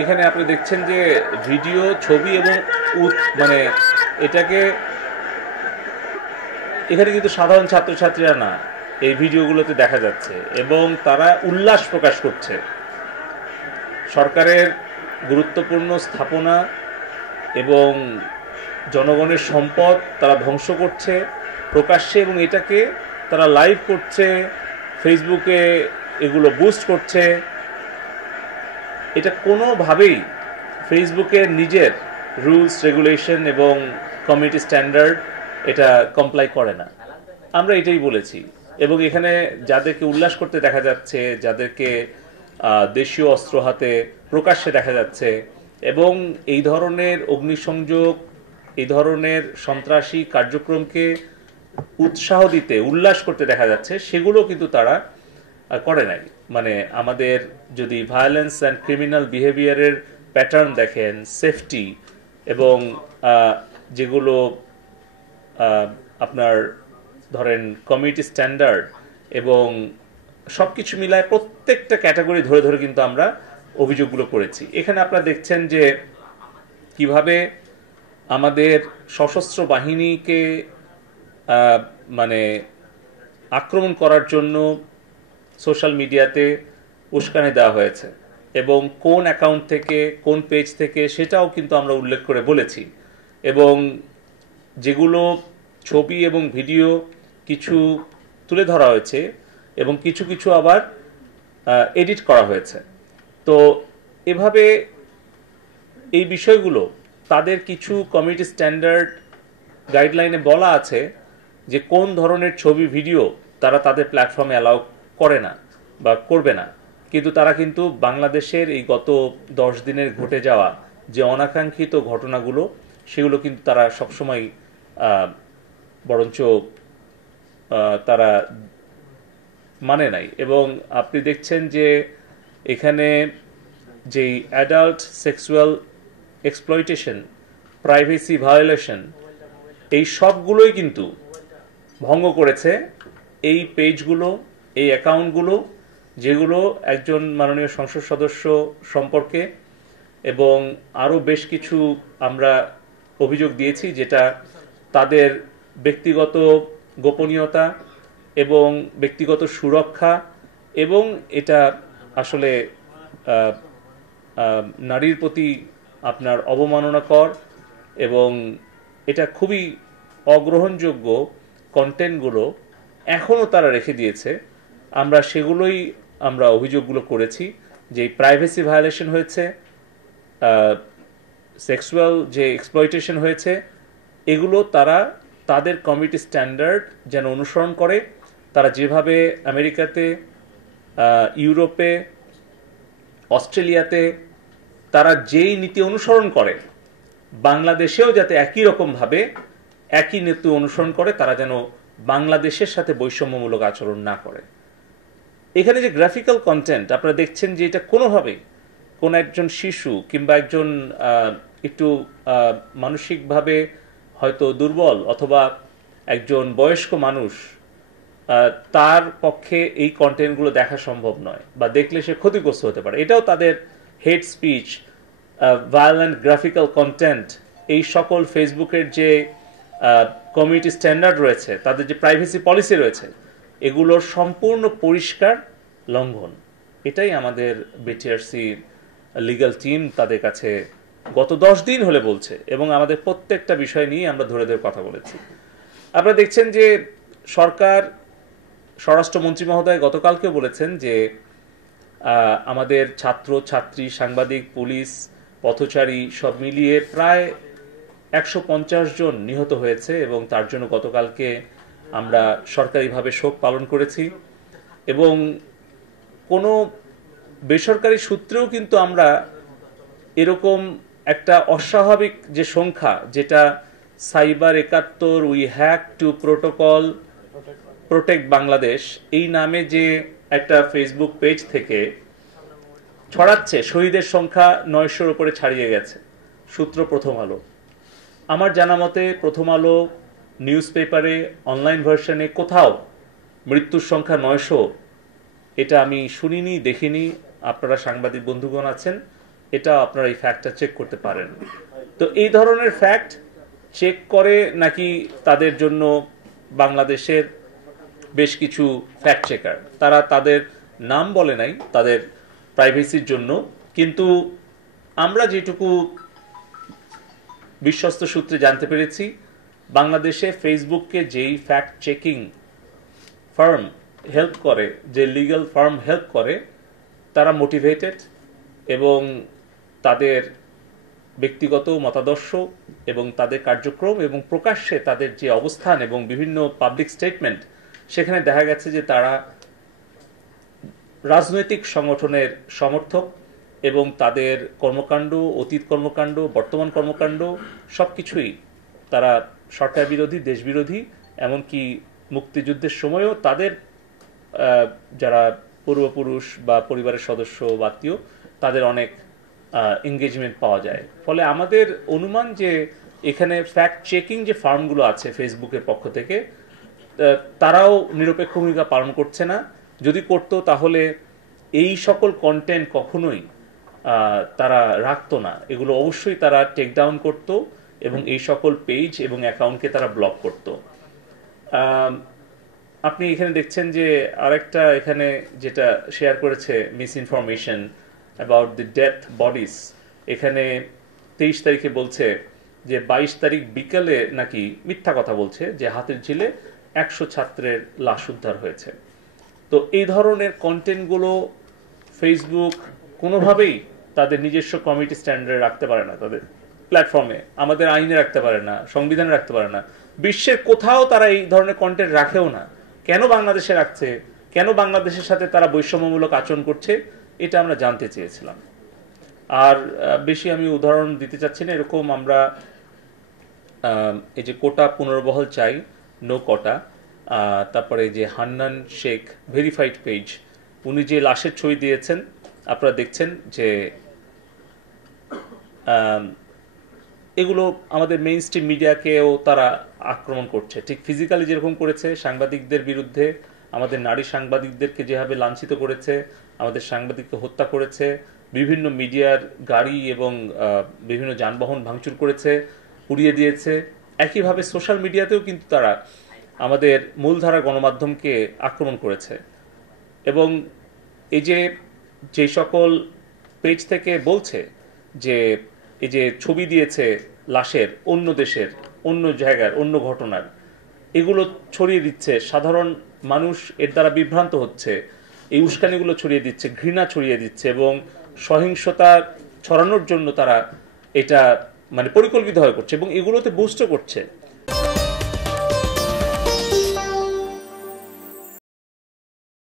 এখানে আপনি দেখছেন যে ভিডিও, ছবি এবং মানে এটাকে এখানে কিন্তু সাধারণ ছাত্রছাত্রীরা না, এই ভিডিওগুলোতে দেখা যাচ্ছে এবং তারা উল্লাস প্রকাশ করছে সরকারের গুরুত্বপূর্ণ স্থাপনা এবং জনগণের সম্পদ তারা ধ্বংস করছে প্রকাশ্যে, এবং এটাকে তারা লাইভ করছে, ফেসবুকে এগুলো বুস্ট করছে। এটা কোনোভাবেই ফেসবুকের নিজের রুলস রেগুলেশন এবং কমিউনিটি স্ট্যান্ডার্ড এটা কমপ্লাই করে না, আমরা এটাই বলেছি। এবং এখানে যাদেরকে উল্লাস করতে দেখা যাচ্ছে, যাদেরকে দেশীয় অস্ত্র হাতে প্রকাশ্যে দেখা যাচ্ছে এবং এই ধরনের অগ্নিসংযোগ, এই ধরনের সন্ত্রাসী কার্যক্রমকে উৎসাহ দিতে, উল্লাস করতে দেখা যাচ্ছে, সেগুলো কিন্তু তারা করে নাই। মানে আমাদের যদি ভায়োলেন্স অ্যান্ড ক্রিমিনাল বিহেভিয়ারের প্যাটার্ন দেখেন, সেফটি এবং যেগুলো আপনার ধরেন কমিউনিটি স্ট্যান্ডার্ড এবং সব কিছু মিলায় প্রত্যেকটা ক্যাটাগরি ধরে ধরে কিন্তু আমরা অভিযোগগুলো করেছি। এখানে আপনারা দেখছেন যে কিভাবে আমাদের সশস্ত্র বাহিনীকে মানে আক্রমণ করার জন্য সোশ্যাল মিডিয়াতে উস্কানি দেওয়া হয়েছে এবং কোন অ্যাকাউন্ট থেকে, কোন পেজ থেকে, সেটাও কিন্তু আমরা উল্লেখ করে বলেছি। এবং যেগুলো ছবি এবং ভিডিও কিছু তুলে ধরা হয়েছে এবং কিছু কিছু আবার এডিট করা হয়েছে। তো এভাবে এই বিষয়গুলো তাদের কিছু কমিউনিটি স্ট্যান্ডার্ড গাইডলাইনে বলা আছে যে কোন ধরনের ছবি ভিডিও তারা তাদের প্ল্যাটফর্মে অ্যালাউ করে না বা করবে না, কিন্তু তারা কিন্তু বাংলাদেশের এই গত 10 দিনের ঘটে যাওয়া যে অনাকাঙ্ক্ষিত ঘটনাগুলো, সেগুলো কিন্তু তারা সবসময় বরঞ্চ তারা মানে নাই। এবং আপনি দেখছেন যে এখানে যেই adult sexual exploitation, privacy violation, এই সবগুলোই কিন্তু ভঙ্গ করেছে এই পেজগুলো, এই অ্যাকাউন্টগুলো, যেগুলো একজন মাননীয় সংসদ সদস্য সম্পর্কে এবং আরও বেশ কিছু আমরা অভিযোগ দিয়েছি, যেটা তাদের ব্যক্তিগত গোপনীয়তা এবং ব্যক্তিগত সুরক্ষা, এবং এটা আসলে নারীর প্রতি আপনার অবমাননাকর এবং এটা খুবই অগ্রহণযোগ্য কন্টেন্টগুলো এখনও তারা রেখে দিয়েছে। আমরা সেগুলোই আমরা অভিযোগগুলো করেছি যে প্রাইভেসি ভায়োলেশন হয়েছে, সেক্সুয়াল যে এক্সপ্লয়টেশন হয়েছে, এগুলো তারা তাদের কমিউনিটি স্ট্যান্ডার্ড যেন অনুসরণ করে। তারা যেভাবে আমেরিকাতে, ইউরোপে, অস্ট্রেলিয়াতে তারা যেই নীতি অনুসরণ করে, বাংলাদেশেও যাতে একই রকমভাবে একই নীতি অনুসরণ করে, তারা যেন বাংলাদেশের সাথে বৈষম্যমূলক আচরণ না করে। এখানে যে গ্রাফিক্যাল কন্টেন্ট আপনারা দেখছেন যে এটা কোনোভাবেই কোন একজন শিশু কিংবা একজন একটু মানসিকভাবে হয়তো দুর্বল অথবা একজন বয়স্ক মানুষ, তার পক্ষে এই কন্টেন্টগুলো দেখা সম্ভব নয় বা দেখলে সে ক্ষতিগ্রস্ত হতে পারে। এটাও তাদের হেট স্পিচ, ভায়োলেন্ট গ্রাফিক্যাল কন্টেন্ট, এই সকল ফেসবুকের যে কমিউনিটি স্ট্যান্ডার্ড রয়েছে, তাদের যে প্রাইভেসি পলিসি রয়েছে, এগুলোর সম্পূর্ণ পরিষ্কার লঙ্ঘন। এটাই আমাদের বিটিআরসি লিগ্যাল টিম তাদের কাছে গত 10 দিন হলে বলছে এবং আমাদের প্রত্যেকটা বিষয় নিয়ে আমরা ধরে ধরে কথা বলেছি। আপনারা দেখছেন যে সরকার, স্বরাষ্ট্রমন্ত্রী মহোদয় গতকালকেও বলেছেন যে আমাদের ছাত্র ছাত্রী, সাংবাদিক, পুলিশ, পথচারী সব মিলিয়ে প্রায় 150 জন নিহত হয়েছে এবং তার জন্য গতকালকে আমরা সরকারিভাবে শোক পালন করেছি। এবং কোনো বেসরকারি সূত্রেও কিন্তু আমরা এরকম একটা অস্বাভাবিক যে সংখ্যা, যেটা cyber 71 we hack to protocol protect Bangladesh, এই নামে যে একটা ফেসবুক পেজ থেকে ছড়াচ্ছে শহীদের সংখ্যা 900-র উপরে ছাড়িয়ে গেছে। সূত্র প্রথম আলো। আমার জানা মতে প্রথম আলো নিউজ পেপারে অনলাইন ভার্সনে কোথাও মৃত্যুর সংখ্যা 900 এটা আমি শুনিনি, দেখিনি। আপনারা সাংবাদিক বন্ধুগণ আছেন, এটা আপনারা এই ফ্যাক্টটা চেক করতে পারেন। তো এই ধরনের ফ্যাক্ট চেক করে নাকি তাদের জন্য বাংলাদেশের বেশ কিছু ফ্যাক্ট চেকার, তারা তাদের নাম বলে নাই তাদের প্রাইভেসির জন্য, কিন্তু আমরা যেটুকু বিশ্বস্ত সূত্রে জানতে পেরেছি, বাংলাদেশে ফেসবুককে যেই ফ্যাক্ট চেকিং ফার্ম হেল্প করে, যে লিগ্যাল ফার্ম হেল্প করে, তারা মোটিভেটেড এবং তাদের ব্যক্তিগত মতাদর্শ এবং তাদের কার্যক্রম এবং প্রকাশ্যে তাদের যে অবস্থান এবং বিভিন্ন পাবলিক স্টেটমেন্ট, সেখানে দেখা গেছে যে তারা রাজনৈতিক সংগঠনের সমর্থক এবং তাদের কর্মকাণ্ড, অতীত কর্মকাণ্ড, বর্তমান কর্মকাণ্ড সবকিছুই তারা সরকার বিরোধী, দেশ বিরোধী, এমনকি মুক্তিযুদ্ধের সময়ও তাদের যারা পূর্বপুরুষ বা পরিবারের সদস্য বা আত্মীয়, তাদের অনেক এঙ্গেজমেন্ট পাওয়া যায়। ফলে আমাদের অনুমান যে এখানে ফ্যাক্ট চেকিং যে ফার্মগুলো আছে ফেসবুকের পক্ষ থেকে, তারাও নিরপেক্ষ ভূমিকা পালন করছে না। যদি করতো তাহলে এই সকল কন্টেন্ট কখনোই তারা রাখতো না, এগুলো অবশ্যই তারা টেক ডাউন করতো এবং এই সকল পেজ এবং অ্যাকাউন্টকে তারা ব্লক করতো। আপনি এখানে দেখছেন যে আরেকটা এখানে যেটা শেয়ার করেছে miss information about the death bodies, এখানে 23 তারিখে বলছে যে 22 তারিখ বিকালে নাকি মিথ্যা কথা বলছে যে হাতের ঝিলে 100 ছাত্রের লাশ উদ্ধার হয়েছে। তো এই ধরনের কন্টেন্টগুলো ফেসবুক কোনোভাবেই তাদের নিজস্ব কমিটি স্ট্যান্ডার্ড রাখতে পারে না, তাদের প্ল্যাটফর্মে আমাদের আইনে রাখতে পারে না, সংবিধানে রাখতে পারে না, বিশ্বের কোথাও তারা এই ধরনের কন্টেন্ট রাখেও না। কেন বাংলাদেশে রাখছে, কেন বাংলাদেশের সাথে তারা বৈষম্যমূলক আচরণ করছে, এটা আমরা জানতে চেয়েছিলাম। আর বেশি আমি উদাহরণ দিতে চাচ্ছি না। এরকম আমরা এই যে কোটা পুনর্বহাল চাই, নো কোটা, তারপরে যে হান্নান শেখ ভেরিফাইড পেজ, উনি যে লাশের ছবি দিয়েছেন, আপনারা দেখছেন যে এগুলো আমাদের মেইন স্ট্রিম মিডিয়াকেও তারা আক্রমণ করছে, ঠিক ফিজিক্যালি যেরকম করেছে সাংবাদিকদের বিরুদ্ধে, আমাদের নারী সাংবাদিকদেরকে যেভাবে লাঞ্ছিত করেছে, আমাদের সাংবাদিককে হত্যা করেছে, বিভিন্ন মিডিয়ার গাড়ি এবং বিভিন্ন যানবাহন ভাঙচুর করেছে, পুড়িয়ে দিয়েছে। একইভাবে সোশ্যাল মিডিয়াতেও কিন্তু তারা আমাদের মূলধারা গণমাধ্যমকে আক্রমণ করেছে। এবং এই যে সকল পেজ থেকে বলছে যে এই যে ছবি দিয়েছে লাশের, অন্য দেশের, অন্য জায়গার, অন্য ঘটনার, এগুলো ছড়িয়ে দিচ্ছে, সাধারণ মানুষ এর দ্বারা বিভ্রান্ত হচ্ছে, এই উস্কানিগুলো ছড়িয়ে দিচ্ছে, ঘৃণা ছড়িয়ে দিচ্ছে এবং সহিংসতা ছড়ানোর জন্য তারা এটা মানে পরিকল্পিতভাবে করছে এবং এগুলোতে বুস্টও করছে।